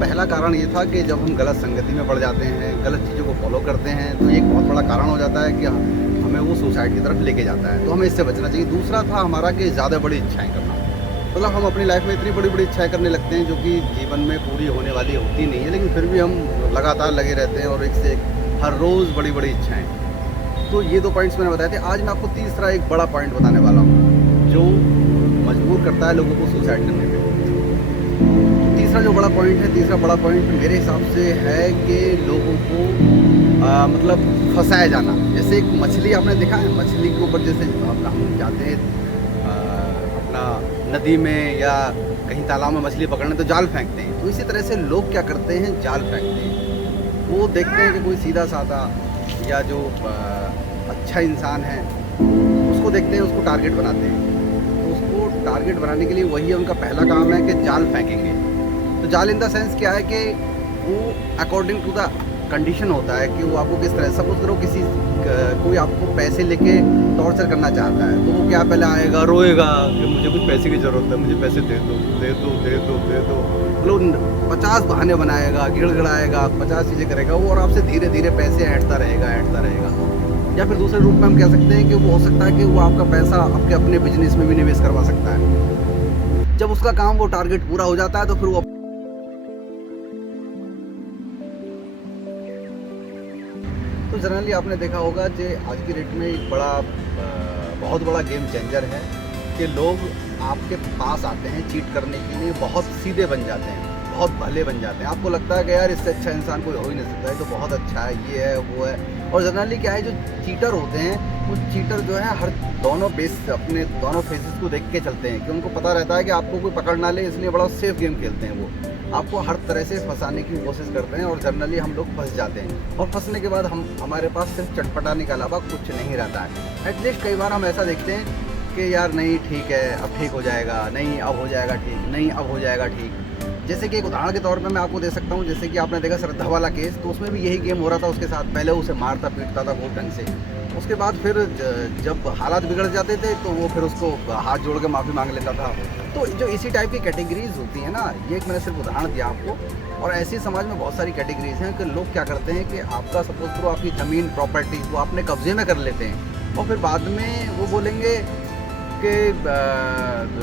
पहला कारण ये था कि जब हम गलत संगति में पड़ जाते हैं, गलत चीज़ों को फॉलो करते हैं, तो ये एक बहुत बड़ा कारण हो जाता है कि हमें वो सुसाइड की तरफ लेके जाता है, तो हमें इससे बचना चाहिए। दूसरा था हमारा कि ज़्यादा बड़ी इच्छाएँ करना, मतलब हम अपनी लाइफ में इतनी बड़ी-बड़ी इच्छाएँ करने लगते हैं जो कि जीवन में पूरी होने वाली होती नहीं है, लेकिन फिर भी हम लगातार लगे रहते हैं और एक से एक हर रोज़ बड़ी-बड़ी इच्छाएँ। तो ये 2 पॉइंट्स मैंने बताए थे। आज मैं आपको तीसरा एक बड़ा पॉइंट बताने वाला हूँ, जो मजबूर करता है लोगों को सुसाइड करने पे। तीसरा जो बड़ा पॉइंट है, तीसरा बड़ा पॉइंट मेरे हिसाब से है कि लोगों को मतलब फँसाया जाना। जैसे एक मछली आपने देखा है, मछली के ऊपर जैसे हम जाते हैं अपना नदी में या कहीं तालाब में मछली पकड़ने तो जाल फेंकते हैं। तो इसी तरह से लोग क्या करते हैं, जाल फेंकते हैं। वो देखते हैं कि कोई सीधा-साधा या जो अच्छा इंसान है, उसको देखते हैं, उसको टारगेट बनाते हैं। तो उसको टारगेट बनाने के लिए वही उनका पहला काम है कि जाल फेंकेंगे। तो जाल इन द सेंस क्या है कि वो अकॉर्डिंग टू द कंडीशन होता है कि वो आपको किस तरह, सपोज करो कोई आपको पैसे लेके टॉर्चर करना चाहता है, तो वो क्या पहले आएगा, रोएगा कि मुझे कुछ पैसे की ज़रूरत है, मुझे पैसे दे दो दे दो दे दो दे दो, मतलब 50 बहाने बनाएगा, गिड़गिड़ाएगा, 50 चीज़ें करेगा वो, और आपसे धीरे धीरे पैसे ऐंठता रहेगा। या फिर दूसरे रूप में हम कह सकते हैं कि वो हो सकता है कि वो आपका पैसा आपके अपने बिजनेस में भी निवेश करवा सकता है। जब उसका काम, वो टारगेट पूरा हो जाता है, तो फिर वो तो जनरली आपने देखा होगा कि आज की डेट में एक बहुत बड़ा गेम चेंजर है कि लोग आपके पास आते हैं चीट करने के लिए, बहुत सीधे बन जाते हैं, बहुत भले बन जाते हैं। आपको लगता है कि यार इससे अच्छा इंसान कोई हो ही नहीं सकता है, तो बहुत अच्छा है, ये है वो है। और जनरली क्या है, जो चीटर होते हैं वो चीटर जो है हर दोनों अपने दोनों फेसेस को देख के चलते हैं कि उनको पता रहता है कि आपको कोई पकड़ ना ले, इसलिए बड़ा सेफ गेम खेलते हैं। वो आपको हर तरह से फंसाने की कोशिश करते हैं और जनरली हम लोग फंस जाते हैं। और फंसने के बाद हमारे पास सिर्फ चटपटाने के अलावा कुछ नहीं रहता है। एटलीस्ट कई बार हम ऐसा देखते हैं कि यार नहीं ठीक है, अब ठीक हो जाएगा, नहीं अब हो जाएगा ठीक, नहीं अब हो जाएगा ठीक। जैसे कि एक उदाहरण के तौर पे मैं आपको दे सकता हूँ, जैसे कि आपने देखा श्रद्धा वाला केस, तो उसमें भी यही गेम हो रहा था उसके साथ। पहले उसे मारता पीटता था खूब ढंग से, उसके बाद फिर जब हालात बिगड़ जाते थे तो वो फिर उसको हाथ जोड़ के माफ़ी मांग लेता था। तो जो इसी टाइप की कैटेगरीज होती हैं ना, ये एक मैंने सिर्फ उदाहरण दिया आपको, और ऐसी समाज में बहुत सारी कैटेगरीज हैं कि लोग क्या करते हैं कि आपका सपोज करो आपकी ज़मीन प्रॉपर्टी वो अपने कब्जे में कर लेते हैं, और फिर बाद में वो बोलेंगे कि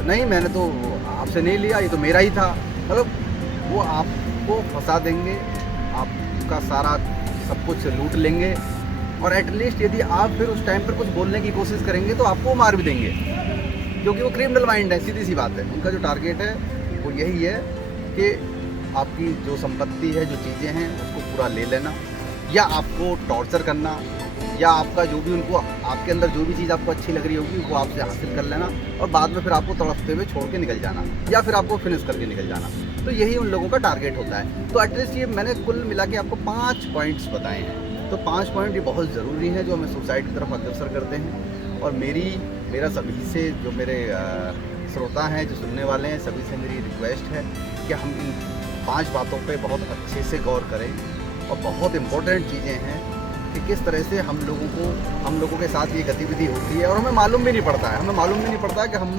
नहीं मैंने तो आपसे नहीं लिया, ये तो मेरा ही था। मतलब वो आपको फंसा देंगे, आपका सारा सब कुछ लूट लेंगे, और एटलीस्ट यदि आप फिर उस टाइम पर कुछ बोलने की कोशिश करेंगे तो आपको मार भी देंगे, क्योंकि वो क्रिमिनल माइंड है। सीधी सी बात है, उनका जो टारगेट है वो यही है कि आपकी जो संपत्ति है, जो चीज़ें हैं, उसको पूरा ले लेना, या आपको टॉर्चर करना, या आपका जो भी उनको आपके अंदर जो भी चीज़ आपको अच्छी लग रही होगी वो आपसे हासिल कर लेना, और बाद में फिर आपको तड़पते हुए छोड़ के निकल जाना, या फिर आपको फिनिश करके निकल जाना। तो यही उन लोगों का टारगेट होता है। तो एटलीस्ट ये मैंने कुल मिला के आपको 5 पॉइंट्स बताए हैं। तो 5 पॉइंट ये बहुत ज़रूरी हैं जो हमें सुसाइड की तरफ अग्रसर करते हैं। और मेरा सभी से, जो मेरे श्रोता हैं, जो सुनने वाले हैं, सभी से मेरी रिक्वेस्ट है कि हम इन 5 बातों पे बहुत अच्छे से गौर करें। और बहुत इम्पोर्टेंट चीज़ें हैं कि किस तरह से हम लोगों के साथ ये गतिविधि होती है, और हमें मालूम भी नहीं पड़ता है। हमें मालूम भी नहीं पड़ता है कि हम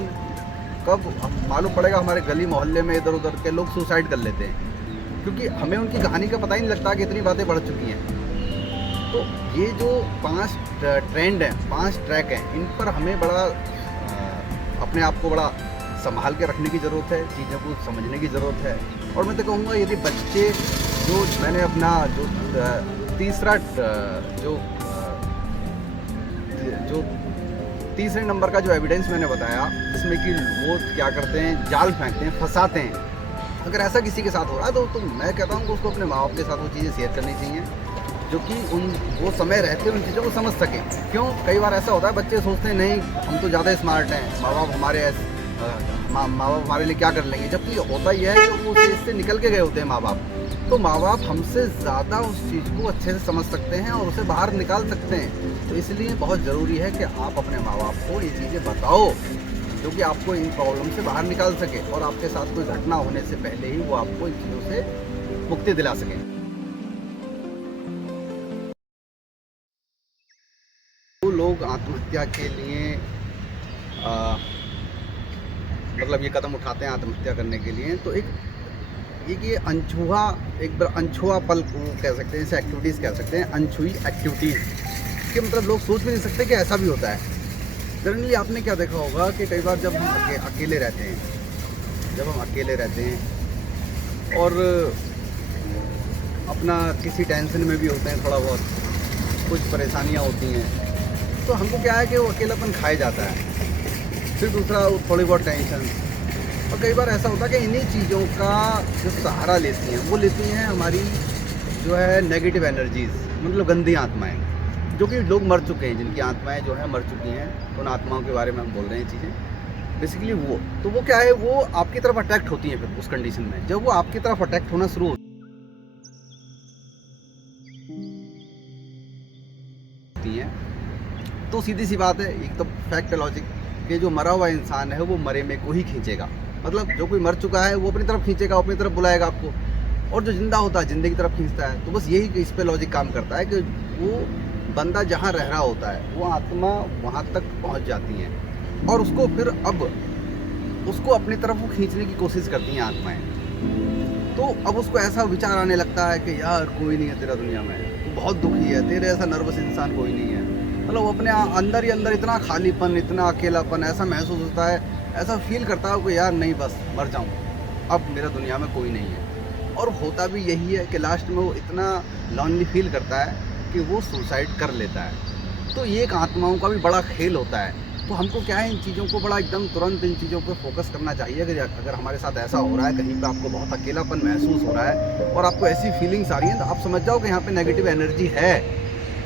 कब मालूम पड़ेगा हमारे गली मोहल्ले में इधर उधर के लोग सुसाइड कर लेते हैं, क्योंकि हमें उनकी कहानी का पता ही नहीं लगता कि इतनी बातें बढ़ चुकी हैं। तो ये जो 5 ट्रेंड हैं, 5 ट्रैक हैं, इन पर हमें बड़ा अपने आप को बड़ा संभाल के रखने की ज़रूरत है, चीज़ों को समझने की ज़रूरत है। और मैं तो कहूँगा यदि बच्चे, जो मैंने अपना जो तीसरा जो तीसरे नंबर का जो एविडेंस मैंने बताया, जिसमें कि वो क्या करते हैं, जाल फेंकते हैं, फंसाते हैं, अगर ऐसा किसी के साथ हो रहा है तो मैं कहता हूँ कि उसको अपने माँ बाप के साथ वो चीज़ें शेयर करनी चाहिए, जो कि वो समय रहते उन चीज़ों को समझ सकें। क्यों, कई बार ऐसा होता है बच्चे सोचते हैं नहीं हम तो ज़्यादा स्मार्ट हैं, माँ बाप हमारे लिए क्या कर लेंगे, जबकि होता ही है कि वो इससे निकल के गए होते हैं माँ बाप। तो माँ बाप हमसे ज़्यादा उस चीज़ को अच्छे से समझ सकते हैं और उसे बाहर निकाल सकते हैं। तो इसलिए बहुत ज़रूरी है कि आप अपने माँ बाप को ये चीज़ें बताओ, जो कि आपको इन प्रॉब्लम से बाहर निकाल सके, और आपके साथ कोई घटना होने से पहले ही वो आपको इन चीज़ों से मुक्ति दिला सकें। वो लोग आत्महत्या के लिए मतलब ये कदम उठाते हैं आत्महत्या करने के लिए, तो एक ये कि अनछुआ एक बार अनछुआ पल को कह सकते हैं, इसे एक्टिविटीज़ कह सकते हैं, अनछुई एक्टिविटीज़ कि मतलब लोग सोच भी नहीं सकते कि ऐसा भी होता है। जनरली आपने क्या देखा होगा कि कई बार जब हम अकेले रहते हैं, जब हम अकेले रहते हैं और अपना किसी टेंशन में भी होते हैं, थोड़ा बहुत कुछ परेशानियाँ होती हैं, तो हमको क्या है कि वो अकेलापन खाया जाता है। फिर दूसरा थोड़ी बहुत टेंशन, और कई बार ऐसा होता है कि इन्हीं चीज़ों का जो सहारा लेती हैं वो लेती हैं हमारी जो है नेगेटिव एनर्जीज़, मतलब गंदी आत्माएं, जो कि लोग मर चुके हैं, जिनकी आत्माएं जो है मर चुकी हैं, उन आत्माओं के बारे में हम बोल रहे हैं चीज़ें बेसिकली। वो क्या है, वो आपकी तरफ अट्रैक्ट होती हैं। फिर उस कंडीशन में जब वो आपकी तरफ अट्रैक्ट होना शुरू होती हैं, तो सीधी सी बात है, एक तो फैक्ट लॉजिक कि जो मरा हुआ इंसान है वो मरे में को ही खींचेगा। मतलब जो कोई मर चुका है वो अपनी तरफ खींचेगा, अपनी तरफ बुलाएगा आपको, और जो जिंदा होता है जिंदगी की तरफ खींचता है। तो बस यही इस पे लॉजिक काम करता है कि वो बंदा जहाँ रह रहा होता है वो आत्मा वहाँ तक पहुँच जाती है, और उसको फिर अब उसको अपनी तरफ वो खींचने की कोशिश करती हैं आत्माएं। तो अब उसको ऐसा विचार आने लगता है कि यार कोई नहीं है तेरा दुनिया में, तू बहुत दुखी है, तेरे ऐसा नर्वस इंसान कोई नहीं है। मतलब वो अपने अंदर ही अंदर इतना खालीपन, इतना अकेलापन ऐसा महसूस होता है, ऐसा फील करता है कि यार नहीं, बस मर जाऊँ, अब मेरा दुनिया में कोई नहीं है। और होता भी यही है कि लास्ट में वो इतना लॉनली फील करता है कि वो सुसाइड कर लेता है। तो ये एक आत्माओं का भी बड़ा खेल होता है। तो हमको क्या है, इन चीज़ों को बड़ा एकदम तुरंत इन चीज़ों पर फोकस करना चाहिए। अगर हमारे साथ ऐसा हो रहा है, कहीं पे आपको बहुत अकेलापन महसूस हो रहा है और आपको ऐसी फीलिंग्स आ रही हैं, तो आप समझ जाओ कि यहाँ पे नेगेटिव एनर्जी है,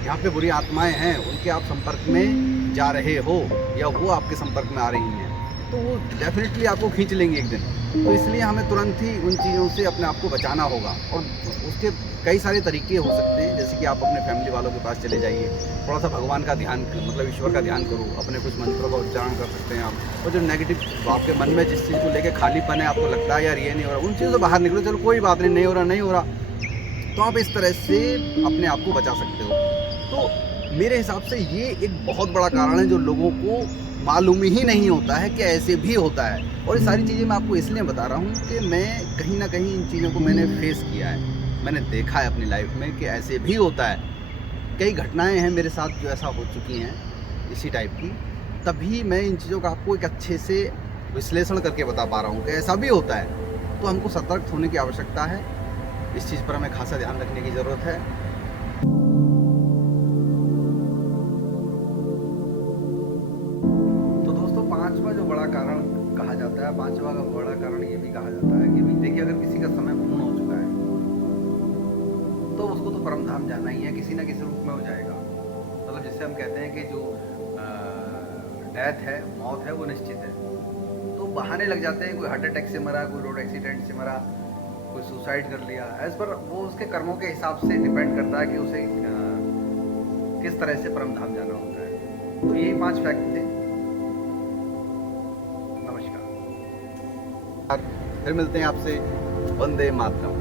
यहाँ पे बुरी आत्माएं हैं, उनके आप संपर्क में जा रहे हो या वो आपके संपर्क में आ रही हैं, तो वो डेफिनेटली आपको खींच लेंगे एक दिन। तो इसलिए हमें तुरंत ही उन चीज़ों से अपने आप को बचाना होगा। और उसके कई सारे तरीके हो सकते हैं, जैसे कि आप अपने फैमिली वालों के पास चले जाइए, थोड़ा सा भगवान का ध्यान, मतलब ईश्वर का ध्यान करो, अपने कुछ मंत्रों का उच्चारण कर सकते हैं आप। और जो नेगेटिव आपके मन में जिस चीज़ को लेकर खालीपन है, आपको लगता है यार ये नहीं हो रहा, उन चीज़ों से बाहर निकलो। चलो कोई बात नहीं, नहीं हो रहा, नहीं हो रहा, तो आप इस तरह से अपने आप को बचा सकते हो। तो मेरे हिसाब से ये एक बहुत बड़ा कारण है जो लोगों को मालूम ही नहीं होता है कि ऐसे भी होता है। और ये सारी चीज़ें मैं आपको इसलिए बता रहा हूँ कि मैं कहीं ना कहीं इन चीज़ों को मैंने फेस किया है, मैंने देखा है अपनी लाइफ में कि ऐसे भी होता है। कई घटनाएं हैं मेरे साथ जो ऐसा हो चुकी हैं इसी टाइप की, तभी मैं इन चीज़ों का आपको एक अच्छे से विश्लेषण करके बता पा रहा हूँ कि ऐसा भी होता है। तो हमको सतर्क होने की आवश्यकता है, इस चीज़ पर हमें खासा ध्यान रखने की ज़रूरत है। तो दोस्तों, पांचवा जो बड़ा कारण कहा जाता है, पांचवा का बड़ा कारण ये भी कहा जाता है कि देखिए, अगर किसी का समय पूर्ण हो चुका है तो उसको तो परम धाम जाना ही है, किसी ना किसी रूप में हो जाएगा। मतलब जिससे हम कहते हैं कि जो डेथ है, मौत है, वो निश्चित है। तो बहाने लग जाते हैं, कोई हार्ट अटैक से मरा, कोई रोड एक्सीडेंट से मरा, कोई सुसाइड कर लिया। एज पर वो उसके कर्मों के हिसाब से डिपेंड करता है कि उसे किस तरह से परम धाम जाना होता है। तो यही 5 फैक्ट थे। नमस्कार, फिर मिलते हैं आपसे। वंदे मातरम।